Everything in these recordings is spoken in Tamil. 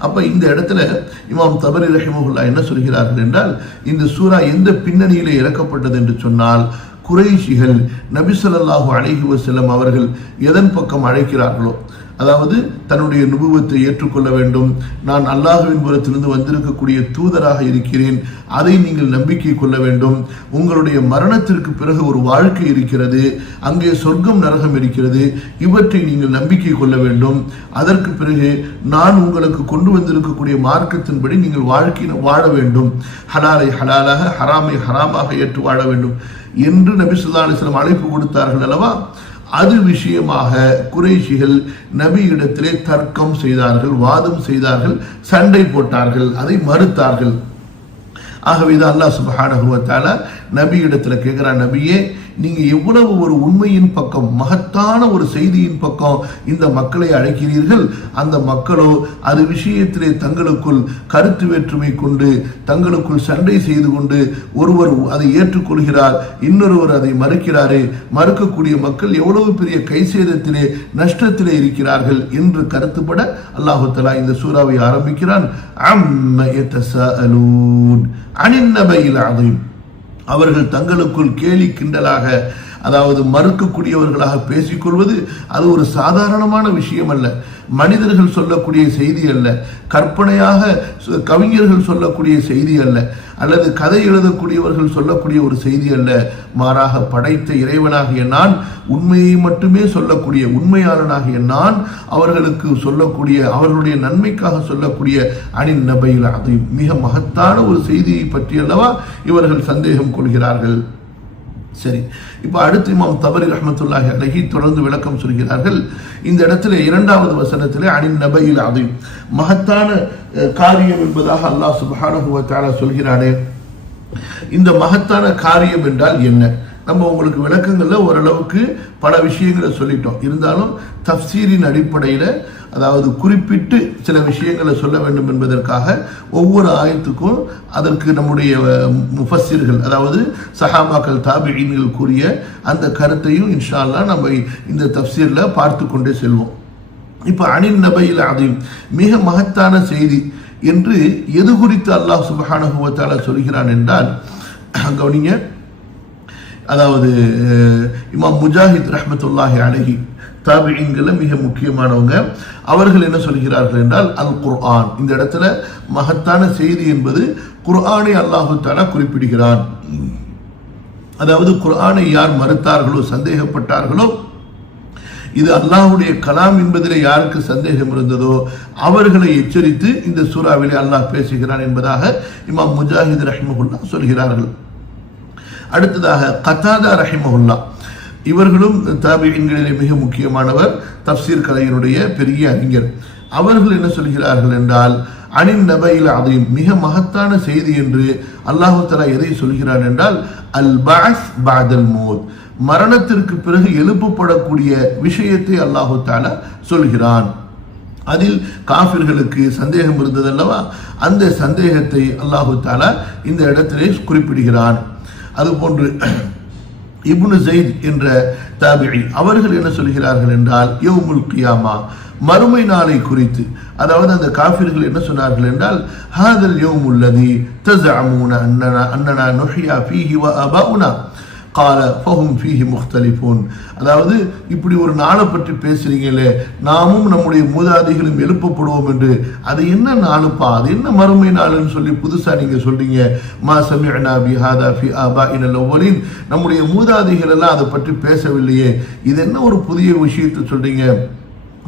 அப்ப இந்த இடத்துல இமாம் தபரி ரஹிமஹுல்லா என்ன சொல்கிறார்கள் என்றால் இந்த சூரா எந்த பின்னணியிலே இறக்கப்பட்டது என்று சொன்னால் குறைஷிகள் நபி ஸல்லல்லாஹு அலைஹி அவர்கள் எதன் பக்கம் அழைக்கிறார்களோ அதாவது தன்னுடைய நுபுவத்தை ஏற்றுக்கொள்ள வேண்டும். நான் அல்லாஹுவின் புறத்திலிருந்து வந்திருக்கக்கூடிய தூதராக இருக்கிறேன். அதை நீங்கள் நம்பிக்கை கொள்ள வேண்டும். உங்களுடைய மரணத்திற்கு பிறகு ஒரு வாழ்க்கை இருக்கிறது. அங்கே சொர்க்கம் நரகம் இருக்கிறது. இவற்றை நீங்கள் நம்பிக்கை கொள்ள வேண்டும். அதற்கு பிறகு நான் உங்களுக்கு கொண்டு வந்திருக்கக்கூடிய மார்க்கத்தின்படி நீங்கள் வாழ்க்கையில் வாழ வேண்டும். ஹலாலை ஹலாலாக ஹராமை ஹராமாக ஏற்று வாழ வேண்டும். என்று நபி ஸல்லல்லாஹு அலிஸ்லாம் அழைப்பு கொடுத்தார்கள் அல்லவா? அது விஷயமாக குறைஷிகள் நபியிடத்திலே தர்க்கம் செய்தார்கள் வாதம் செய்தார்கள் சண்டை போட்டார்கள் அதை மறுத்தார்கள். ஆகவே இது அல்லாஹ் சுப்ஹானஹு நபியிடத்தில் தஆலா நபியே நீங்க எவ்வளவு ஒரு உண்மையின் பக்கம் மகத்தான ஒரு செய்தியின் பக்கம் இந்த மக்களை அழைக்கிறீர்கள் அந்த மக்களோ அது விஷயத்திலே தங்களுக்குள் கருத்து வேற்றுமை கொண்டு தங்களுக்குள் சண்டை செய்து கொண்டு ஒருவர் அதை ஏற்றுக்கொள்கிறார் இன்னொருவர் அதை மறுக்கிறாரே மறுக்கக்கூடிய மக்கள் எவ்வளவு பெரிய கை சேதத்திலே நஷ்டத்திலே இருக்கிறார்கள் என்று கருத்துப்பட அல்லாஹு தலா இந்த சூறாவை ஆரம்பிக்கிறான். அம் அனின் நபையில் அதீம் அவர்கள் தங்களுக்குள் கேலி கிண்டலாக அதாவது மறுக்கக்கூடியவர்களாக பேசிக்கொள்வது அது ஒரு சாதாரணமான விஷயம் அல்ல. மனிதர்கள் சொல்லக்கூடிய செய்தி அல்ல. கற்பனையாக கவிஞர்கள் சொல்லக்கூடிய செய்தி அல்ல. அல்லது கதை எழுதக்கூடியவர்கள் சொல்லக்கூடிய ஒரு செய்தி அல்ல. மாறாக படைத்த இறைவனாகிய நான் உண்மையை மட்டுமே சொல்லக்கூடிய உண்மையாளனாகிய நான் அவர்களுக்கு சொல்லக்கூடிய அவர்களுடைய நன்மைக்காக சொல்லக்கூடிய அணின் நபையில் அது மிக மகத்தான ஒரு செய்தியை பற்றி அல்லவா இவர்கள் சந்தேகம் கொள்கிறார்கள். சரி. இப்போ அடுத்து இமாம் தபரி ரஹமத்துல்லாஹி அலஹி தொடர்ந்து விளக்கம் சொல்கிறார்கள். இந்த இடத்துல இரண்டாவது வசனத்திலே அணின் நபையில் அது மகத்தான காரியம் என்பதாக அல்லாஹ் சுப்ஹானஹு வ சொல்கிறானே. இந்த மகத்தான காரியம் என்றால் என்ன? நம்ம உங்களுக்கு விளக்கங்களில் ஓரளவுக்கு பல விஷயங்களை சொல்லிட்டோம். இருந்தாலும் தப்சீரின் அடிப்படையில் அதாவது குறிப்பிட்டு சில விஷயங்களை சொல்ல வேண்டும் என்பதற்காக ஒவ்வொரு ஆயத்துக்கும் அதற்கு நம்முடைய அஹ், அதாவது சஹாபாக்கள் தாபிகள் கூறிய அந்த கருத்தையும் இன்ஷா நம்ம இந்த தப்சீரில் பார்த்து கொண்டே செல்வோம். இப்போ அனில் நபையில் அதையும் மிக மகத்தான செய்தி என்று எது குறித்து அல்லாஹ் சுப்ஹானஹு சொல்கிறான் என்றால் கவனிங்க அதாவது இமாம் முஜாஹித் ரஹமத்துல்லாஹி அழகி தாபியங்களை மிக முக்கியமானவங்க. அவர்கள் என்ன சொல்கிறார்கள் என்றால் அல் குர்ஆன். இந்த இடத்துல மகத்தான செய்தி என்பது குர்ஆனை அல்லாஹு தஆலா குறிப்பிடுகிறான். அதாவது குர்ஆனை யார் மறுத்தார்களோ சந்தேகப்பட்டார்களோ இது அல்லாஹுடைய கலாம் என்பதில் யாருக்கு சந்தேகம் இருந்ததோ அவர்களை எச்சரித்து இந்த சூறாவிலே அல்லாஹ் பேசுகிறான் என்பதாக இமாம் முஜாஹித் ரஹ்மகுல்லா சொல்கிறார்கள். அடுத்ததாக கத்தாதா ரஹிமஹுல்லா. இவர்களும் தாபியங்களிலே மிக முக்கியமானவர் தப்சீர் கலையினுடைய பெரிய அறிஞர். அவர்கள் என்ன சொல்கிறார்கள் என்றால் அனின் நபையில் அதையும் மிக மகத்தான செய்தி என்று அல்லாஹு தலா எதை சொல்கிறான் என்றால் அல் பாஸ் பாதல் மோத். மரணத்திற்கு பிறகு எழுப்பப்படக்கூடிய விஷயத்தை அல்லாஹு தாலா சொல்கிறான். அதில் காஃபிர்களுக்கு சந்தேகம் இருந்ததல்லவா? அந்த சந்தேகத்தை அல்லாஹு தாலா இந்த இடத்திலே குறிப்பிடுகிறான். அதுபோன்று இப்னு ஜெயித் என்ற தாபிஇ அவர்கள் என்ன சொல்கிறார்கள் என்றால் யோமுல் கியாமா மறுமை நாளை குறித்து. அதாவது அந்த காஃபிர்கள் என்ன சொன்னார்கள் என்றால் ஹாதல் யோமுல்லதி தஸ் அமுனா அண்ணனா அண்ணனா நொஹியா பீஹி வ அபவுனா. கால ஃபஹும் ஃபீஹி முக்தலிஃபூன் அதாவது இப்படி ஒரு நாளை பற்றி பேசுறீங்களே நாமும் நம்முடைய மூதாதிகளும் எழுப்பப்படுவோம் என்று. அது என்ன நாளுப்பா? அது என்ன மறுமை நாளுன்னு சொல்லி புதுசாக நீங்கள் சொல்றீங்க. மா சமிஅனா பி ஹாதா ஃபி ஆபா அவ்வலின் நம்முடைய மூதாதிகள் எல்லாம் அதை பற்றி பேசவில்லையே. இது என்ன ஒரு புதிய விஷயத்தை சொல்றீங்க?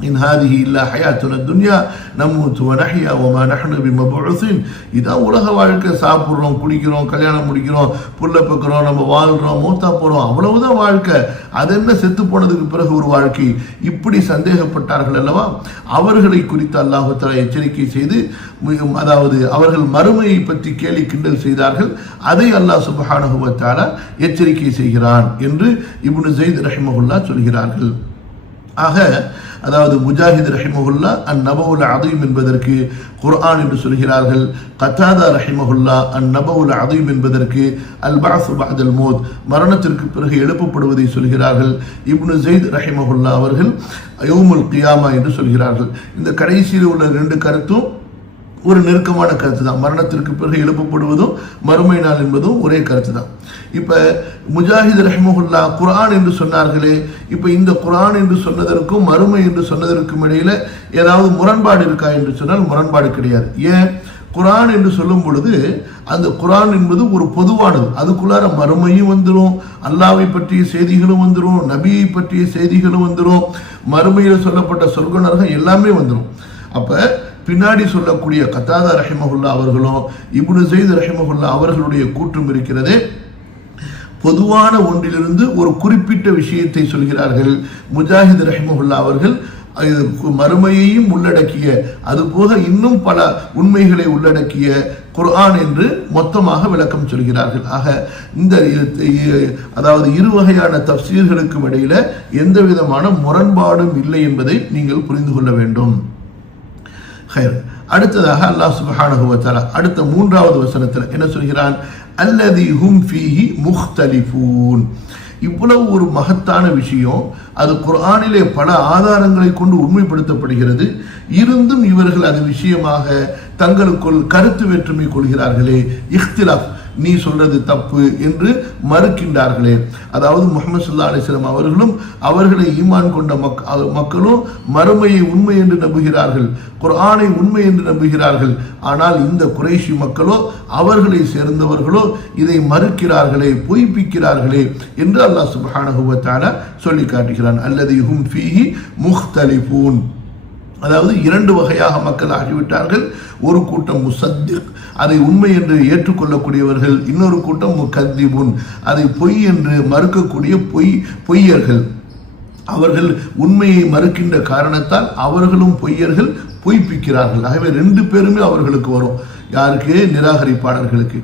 இன் ஹாதிஹி இல்லா ஹயாத்துன துன்யா நம்மூத்து வனஹியா ஒமா நஹ்னு பிமபுஉசின் இதான் உலக வாழ்க்கை சாப்பிட்றோம் குடிக்கிறோம் கல்யாணம் முடிக்கிறோம் புல்ல பெக்கிறோம் நம்ம வாழ்கிறோம் மூத்தா போகிறோம் அவ்வளவுதான் வாழ்க்கை. அது என்ன செத்து போனதுக்கு பிறகு ஒரு வாழ்க்கை? இப்படி சந்தேகப்பட்டார்கள் அல்லவா? அவர்களை குறித்து அல்லாஹு எச்சரிக்கை செய்து அதாவது அவர்கள் மறுமையை பற்றி கேலி கிண்டல் செய்தார்கள். அதை அல்லாஹ் சுப்ஹானஹு எச்சரிக்கை செய்கிறான் என்று இப்னு ஜெயித் ரஹிமகுல்லா சொல்கிறார்கள். ஆக அதாவது முஜாஹித் ரஹிமஹுல்லா அந் நபவுல் அதீம் என்பதற்கு குர்ஆன் என்று சொல்கிறார்கள். கத்தாதா ரஹிமஹுல்லா அந் நபவுல் அதீம் என்பதற்கு அல் பாசு பஹதல் மோத் மரணத்திற்கு பிறகு எழுப்பப்படுவதை சொல்கிறார்கள். இப்னு ஜெயித் ரஹிமஹுல்லா அவர்கள் யோமுல் கியாமா என்று சொல்கிறார்கள். இந்த கடைசியில் உள்ள ரெண்டு கருத்தும் ஒரு நெருக்கமான கருத்து தான் மரணத்திற்கு பிறகு எழுப்பப்படுவதும் மறுமை நாள் என்பதும் ஒரே கருத்து தான் இப்போ முஜாஹித் ரஹ்மஹுல்லா குரான் என்று சொன்னார்களே இப்போ இந்த குரான் என்று சொன்னதற்கும் மறுமை என்று சொன்னதற்கும் இடையில ஏதாவது முரண்பாடு இருக்கா என்று சொன்னால் முரண்பாடு கிடையாது. ஏன்? குரான் என்று சொல்லும் பொழுது அந்த குரான் என்பது ஒரு பொதுவானது. அதுக்குள்ளார மறுமையும் வந்துடும் அல்லாவை பற்றிய செய்திகளும் வந்துடும் நபியை பற்றிய செய்திகளும் வந்துடும் மறுமையில் சொல்லப்பட்ட சொர்க்க நரகம் எல்லாமே வந்துடும் அப்போ பின்னாடி சொல்லக்கூடிய கத்தாதா ரஹிமஹுல்லா அவர்களும் இப்னு ஜெயித் ரஹிமஹுல்லா அவர்களுடைய கூற்றும் இருக்கிறதே. பொதுவான ஒன்றிலிருந்து ஒரு குறிப்பிட்ட விஷயத்தை சொல்கிறார்கள் முஜாஹித் ரஹிமஹுல்லா அவர்கள். மறுமையையும் உள்ளடக்கிய அதுபோக இன்னும் பல உண்மைகளை உள்ளடக்கிய குர்ஆன் என்று மொத்தமாக விளக்கம் சொல்கிறார்கள். ஆக இந்த அதாவது இரு வகையான தப்சீர்களுக்கும் இடையில எந்த விதமான முரண்பாடும் இல்லை என்பதை நீங்கள் புரிந்து கொள்ள வேண்டும். ஹைர் அடுத்ததாக அல்லாஹ் சுப்ஹானஹு அடுத்த மூன்றாவது வசனத்தில் என்ன சொல்கிறான்? அல்லதி ஹும் ஃபீஹி முஹ்தலிஃபூன் இவ்வளவு ஒரு மகத்தான விஷயம். அது குரானிலே பல ஆதாரங்களை கொண்டு உண்மைப்படுத்தப்படுகிறது. இருந்தும் இவர்கள் அது விஷயமாக தங்களுக்குள் கருத்து வேற்றுமை கொள்கிறார்களே. இஃப்திலாஃப் நீ சொல்றது தப்பு என்று மறுக்கின்றார்களே. அதாவது முகமது சுல்லா அலிஸ்லாம் அவர்களும் அவர்களை ஈமான் கொண்ட மக் மக்களும் மறுமையை உண்மை என்று நம்புகிறார்கள் குரானை உண்மை என்று நம்புகிறார்கள். ஆனால் இந்த குறைஷி மக்களோ அவர்களை சேர்ந்தவர்களோ இதை மறுக்கிறார்களே பொய்ப்பிக்கிறார்களே என்று அல்லாஹ் சுபஹானகுவத்தான சொல்லி காட்டுகிறான். அல்லது ஹும் ஃபீஹி முஹ்தலிஃபூன். அதாவது இரண்டு வகையாக மக்கள் ஆகிவிட்டார்கள். ஒரு கூட்டம் முசத்திக் அதை உண்மை என்று ஏற்றுக்கொள்ளக்கூடியவர்கள். இன்னொரு கூட்டம் முகத்திபுன் அதை பொய் என்று மறுக்கக்கூடிய பொய் பொய்யர்கள். அவர்கள் உண்மையை மறுக்கின்ற காரணத்தால் அவர்களும் பொய்யர்கள் பொய்ப்பிக்கிறார்கள். ஆகவே ரெண்டு பேருமே அவர்களுக்கு வரும். யாருக்கு? நிராகரிப்பாளர்களுக்கு.